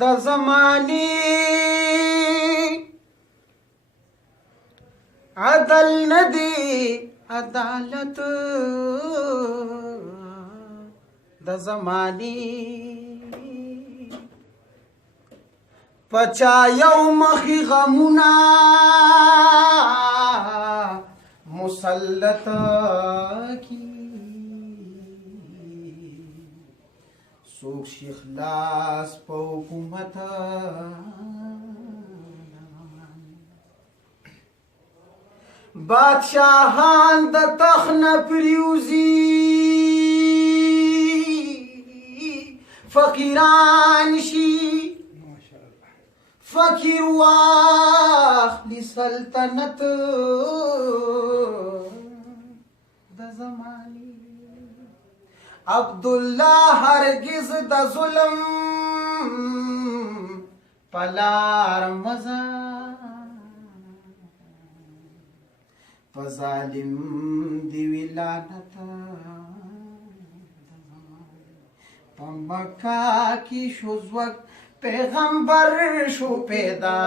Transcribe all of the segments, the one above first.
د زمانې عدل ندی عدالت د زمانې پچا یو مخی غمونا مسلط کی سوک شي خلاص په حکومت بادشاہان د تخ نه پریوزي فقیران شي فقیر واخلی سلطنت د زمانی عبدالله هرگز د ظلم پلار مزا پظالم دی ولانت پمکا کی شوزوک پیغمبر شو پیدا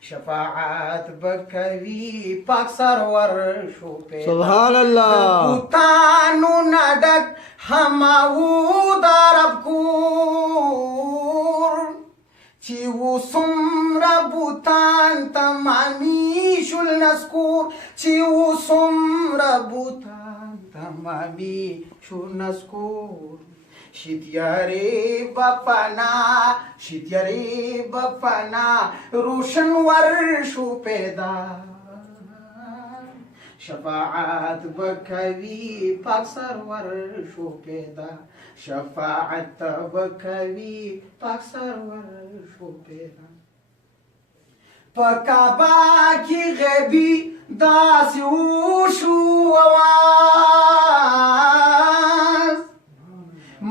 شفاعت بکوی پاک سرور شو پیدا سبحان اللہ بوتانو نڈک ہماو دارب کور چیو سمر بوتان تمامی شل نسکور چیو سمر بوتان تمامی شل نسکور شتیاری بپنا روشن ورشو پیدا شفاعت بکوی پاک سرور شو پیدا شفاعت بکوی پاک سرور شو پیدا پکابا کی غیبی داسی وشو آواز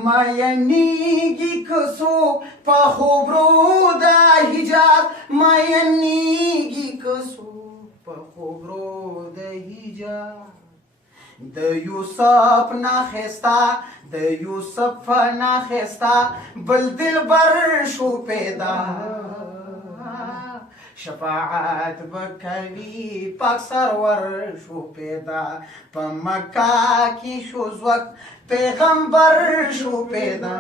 مینیگی کسو پا خوبرو دا حجاز مینیگی کسو پا خوبرو دا حجاز د یوسف ناخستا بل دل بر شو پیدا شفاعت بکوی پاک سرور شو پیدا پا مکہ کی شوزوک پیغمبر شو پیدا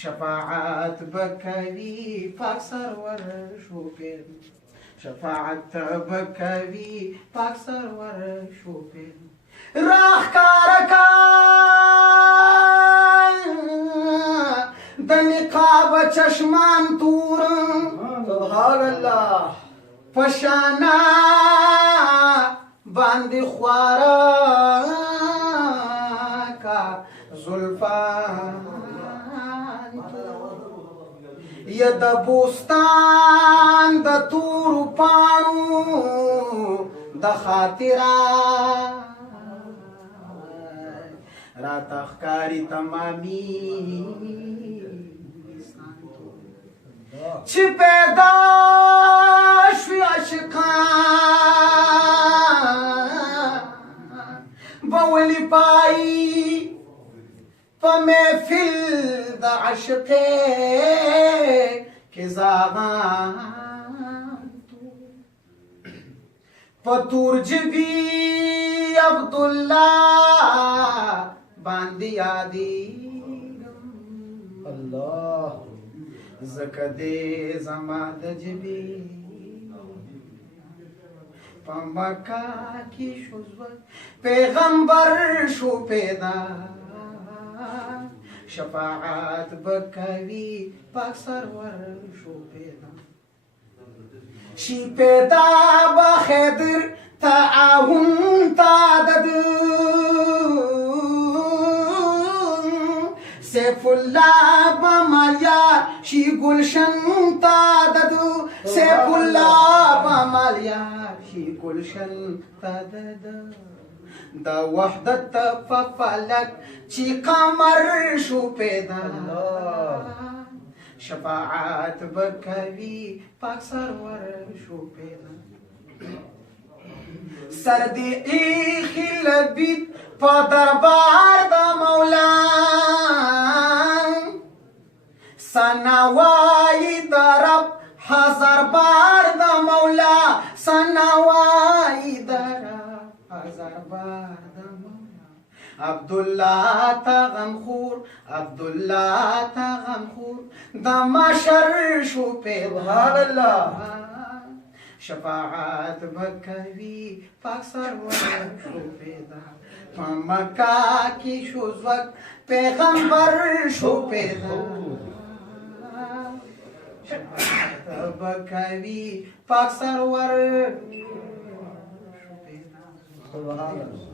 شفاعت بکوی پاک سرور شو پیدا شفاعت بکوی پاک سرور شو پیدا راہ کارکا د نقاب چشمان تور سبحان اللہ پشانا باندې خوارا کا زلفان یا د بوستان د تور پانو د خاطرا رات اخکاری تمامی چی پیدا شوی عشقان بولی پائی پا محفل دا عشقے کے زاغان پا تور جبی عبداللہ باندی آدی اللہ زکدے زماد جبی پا مکہ کی شوزوک پیغمبر شو پیدا شفاعت بکوی پاک سرور شو پیدا شی پیدا بخیدر تعاون تادد سیف اللہ بمالیار شی گلشن تادد سیف اللہ بمالیار شی گلشن تادد دا وحدت ففلک چی قمر شو پیدا شفاعت بکوی پاک سرور شو پیدا سردی ایخی لبید پا دربار دا مولا عبدالله تا غمخور عبدالله تا غمخور دا مشر شو پیدا سبحان الله شفاعت بکوی پاک سرور شو پیدا مکہ کی شوز وقت پیغمبر شو پیدا شفاعت بکوی پاک سرور شو پیدا سبحان الله